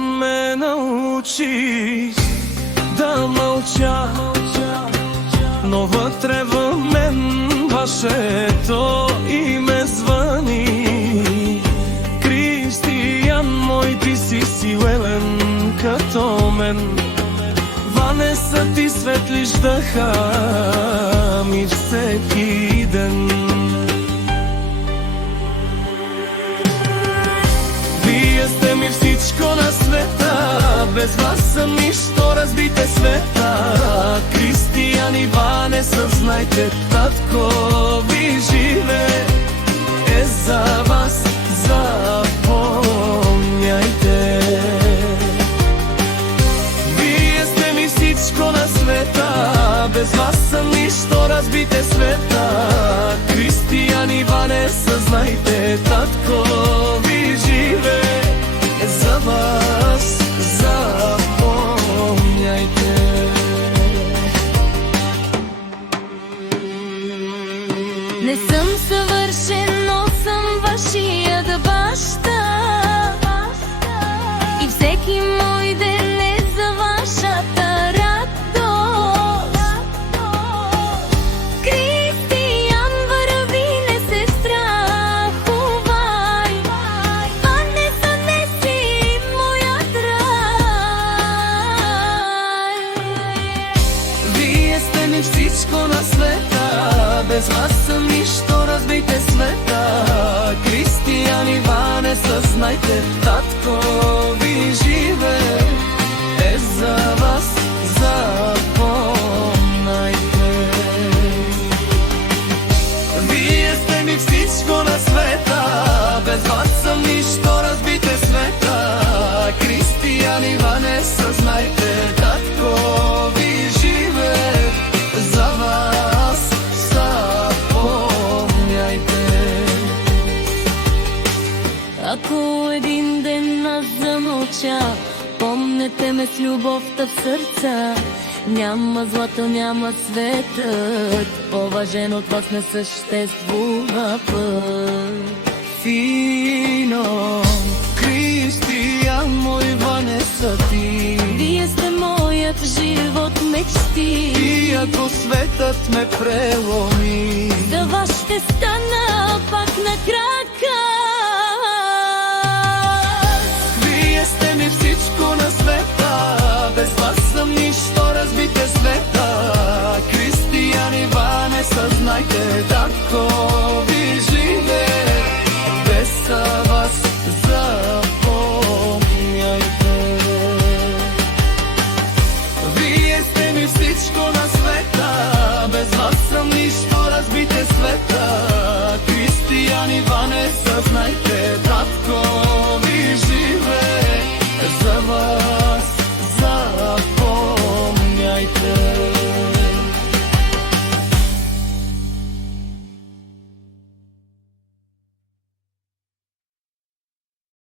ме научи да мълча, но вътре в мен вашето име звъни. Кристиян мой, ти си силен като мен. Ванеса, ти светлиш дъха ми всеки ден. Вие сте ми всичко на света, без вас съм нищо, разбите света. Кристиян и Ванеса, знайте, татко ви живе е за вас, запомняйте. Вие сте ми всичко на света, без вас съм нищо, разбите света. Кристиян и Ванеса, знайте, татко ви живе е за вас, запомняйте. Не съм съвършен, но съм вашият баща. И всеки мой ден е за вашата радост. Кристиян, върви, не се страхувай. Ванеса, не си моят рай. Вие сте ми всичко на света, без вас съм нищо, разбийте света. Кристиян и Ванеса, знайте, татко ви живе е за вас, запомнайте. Вие сте ми всичко на света, без вас съм нищо, разбийте света. Кристиян и Ванеса, знайте, татко ви живе за вас, запомняйте. Ако един ден аз замълча, помнете ме с любовта в сърца. Няма злато, няма светът, по-важен от вас не съществува път. Фино, Кристиян мой, Ванеса, ти. Вие сте моят живот, мечти. И ако светът ме преломи, За вас ще стана